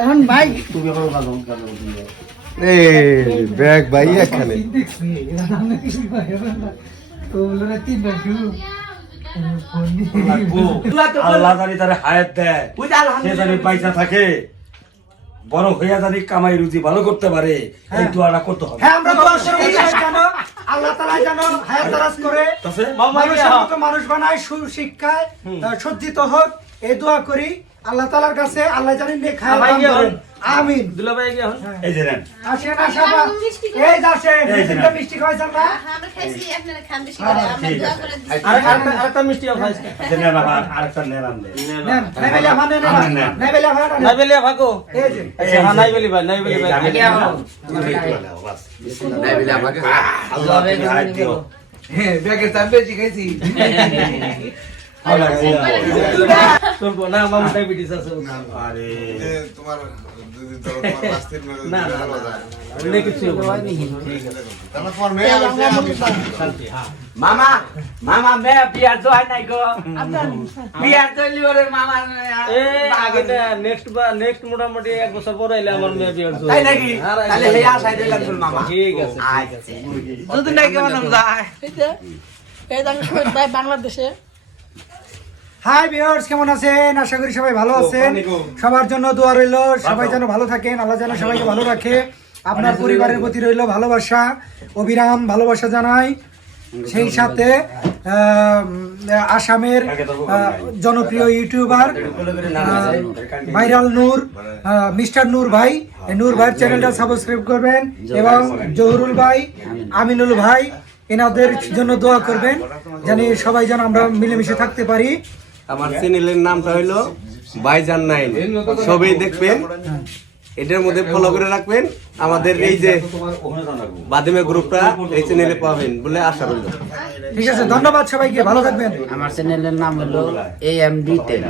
এখন ভাই ব্যাগ ভাই এখানে আল্লাহ জানি তারে হায়াত দেয়, সে জানি পয়সা থাকে, বড় হইয়া জানি কামাই রুজি ভালো করতে পারে, এই দোয়াটা করতে হবে। হ্যাঁ আমরা দোয়া করি জানো আল্লাহ তাআলা জানো হায়াত দারাজ করে মানুষের মতো মানুষ বানায় সুশিক্ষায় সজ্জিত হোক এই দোয়া করি আল্লাহ তাআলার কাছে। আল্লাহ জানেন নেক হায়াত দান করেন, আমিন। দুলাভাই কি এখন এই যে নেন, আসেন আশাবা এই যাচ্ছেন মিষ্টিটা মিষ্টি খাইছেন না আমরা খাইছি আপনারা খান বেশি করে আমরা দোয়া করে দিছি আরেকটা মিষ্টি খাইছে এই যে নেন বাবা, আরেকটা নেন আনলে। নেন নাইবেলা মানে নেন নাইবেলা ভাড়া নাই বেলিয়া ভাগো এই যে আচ্ছা হ্যাঁ নাই বেলি ভাই নাই বেলি ভাই আল্লাহ তুমি হায়াত দিও। চলবো না মামা ডায়াবেটিস আছে আরে তোমার দুদিন ধরে তোমার রাস্তায় না না কিছু তারপর মেয়ে মামা মামা মে বিয়ার তো হয় নাই গো বিয়ার তো লিওরে মামা এই আগে নেক্সট মোটামুটি এক বছর পরে আইলে আমার মেয়ে বিয়ার তাই নাকি তাহলে হে আশাই দিলাম মামা ঠিক আছে দুদিন নাই কেমন যায় এই দাম ভাই বাংলাদেশে হাই ভিউয়ার্স, কেমন আছেন? আশা করি সবাই ভালো আছেন। সবার জন্য দোয়া রইল, সবাই যেন ভালো থাকেন, আল্লাহ যেন সবাইকে ভালো রাখে। আপনার পরিবারের প্রতি রইল ভালোবাসা, অবিরাম ভালোবাসা জানাই। সেই সাথে আসামের জনপ্রিয় ইউটিউবার ভাইরাল নূর, মিস্টার নূর ভাই, নূর ভাইয়ের চ্যানেলটা সাবস্ক্রাইব করবেন এবং জহুরুল ভাই, আমিনুল ভাই, এনাদের জন্য দোয়া করবেন জানি সবাই যেন আমরা মিলেমিশে থাকতে পারি। আমার চ্যানেলের নামটা হইলো ভাইজান 9, সবাই দেখবেন, এটার মধ্যে ফলো করে রাখবেন। আমাদের এই যে বাদিমে গ্রুপটা এই চ্যানেলে পাবেন বলে আশা রইল। ঠিক আছে, ধন্যবাদ সবাইকে, ভালো থাকবেন। আমার চ্যানেলের নাম হলো AMD10।